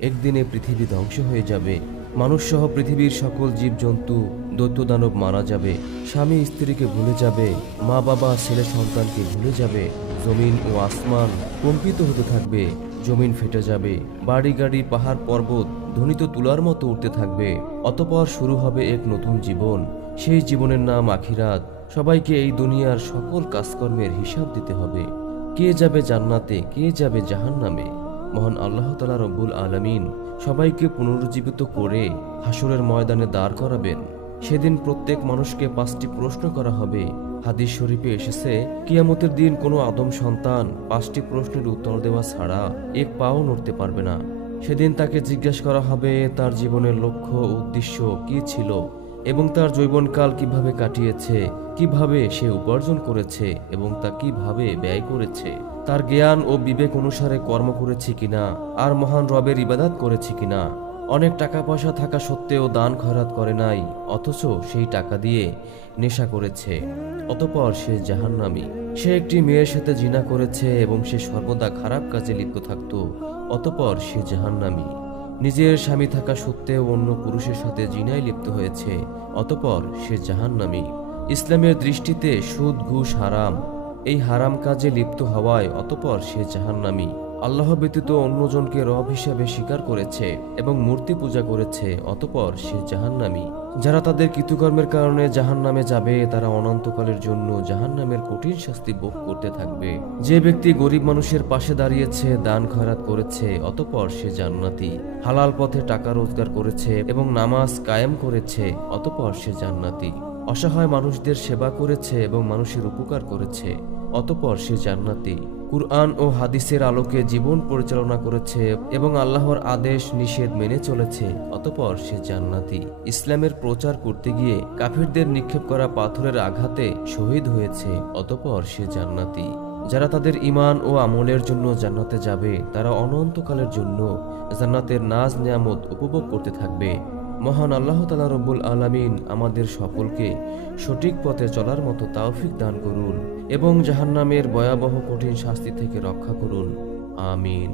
একদিনে পৃথিবী ধ্বংস হয়ে যাবে। মানুষসহ পৃথিবীর সকল জীবজন্তু, দৈত্য দানব মারা যাবে। স্বামী স্ত্রীকে ভুলে যাবে, মা বাবা ছেলে সন্তানকে ভুলে যাবে। জমিন ও আসমান কম্পিত হতে থাকবে, জমিন ফেটে যাবে, বাড়ি গাড়ি পাহাড় পর্বত ধ্বনিত তুলার মতো উঠতে থাকবে। অতঃপর শুরু হবে এক নতুন জীবন। সেই জীবনের নাম আখিরাত। সবাইকে এই দুনিয়ার সকল কাজকর্মের হিসাব দিতে হবে। কে যাবে জান্নাতে, কে যাবে জাহান্নামে। মহান আল্লাহ তাআলা রব্বুল আলামিন সবাইকে পুনরুজ্জীবিত করে হাসরের ময়দানে দাঁড় করাবেন। সেদিন প্রত্যেক মানুষকে 5টি প্রশ্ন করা হবে। হাদিস শরীফে এসেছে, কিয়ামতের দিন কোনো আদম সন্তান 5টি প্রশ্নের উত্তর দেওয়া ছাড়া এক পাও নড়তে পারবে না। সেদিন তাকে জিজ্ঞাসা করা হবে তার জীবনের লক্ষ্য উদ্দেশ্য কি ছিল এবং তার যৌবনকাল কিভাবে কাটিয়েছে, কিভাবে সে উপার্জন করেছে এবং তা কিভাবে ব্যয় করেছে, তার জ্ঞান ও বিবেক অনুসারে কর্ম করেছে কিনা, আর মহান রবের ইবাদত করেছে কিনা। অনেক টাকা পয়সা থাকা সত্ত্বেও দান খয়রাত করে নাই, অথচ সেই টাকা দিয়ে নেশা করেছে। অতঃপর সে জাহান্নামী। সে একটি মেয়ের সাথে জিনা করেছে এবং সে সর্বদা খারাপ কাজে লিপ্ত থাকত, অতঃপর সে জাহান্নামী। নিজের স্বামী থাকা সত্ত্বেও অন্য পুরুষের সাথে জিনায় লিপ্ত হয়েছে, অতঃপর সে জাহান্নামী। ইসলামের দৃষ্টিতে সুদ ঘুষ হারাম, এই হারাম কাজে লিপ্ত হওয়ায় অতঃপর সে জাহান্নামী। আল্লাহ ব্যতীত অন্যজনকে রব হিসাবে স্বীকার করেছে এবং মূর্তি পূজা করেছে, অতঃপর সে জাহান্নামী। যারা তাদের কৃতকর্মের কারণে জাহান্নামে যাবে তারা অনন্তকালের জন্য জাহান্নামের কঠিন শাস্তি ভোগ করতে থাকবে। যে ব্যক্তি গরিব মানুষের পাশে দাঁড়িয়েছে, দান খয়রাত করেছে, অতঃপর সে জান্নাতি। হালাল পথে টাকা রোজগার করেছে এবং নামাজ কায়েম করেছে, অতঃপর সে জান্নাতি। অসহায় মানুষদের সেবা করেছে এবং মানুষের উপকার করেছে, অতঃপর সে জান্নাতি। কুরআন ও হাদিসের আলোকে জীবন পরিচালনা করেছে এবং আল্লাহর আদেশ নিষেধ মেনে চলেছে, অতঃপর সে জান্নাতি। ইসলামের প্রচার করতে গিয়ে কাফিরদের নিক্ষেপ করা পাথরের আঘাতে শহীদ হয়েছে, অতঃপর সে জান্নাতি। যারা তাদের ঈমান ও আমলের জন্য জান্নাতে যাবে তারা অনন্তকালের জন্য জান্নাতের নাজ নিয়ামত উপভোগ করতে থাকবে। মহান আল্লাহ তাআলা রব্বুল আলামিন আমাদের সকলকে সঠিক পথে চলার মতো তৌফিক দান করুন এবং জাহান্নামের ভয়াবহ কঠিন শাস্তি থেকে রক্ষা করুন। আমিন।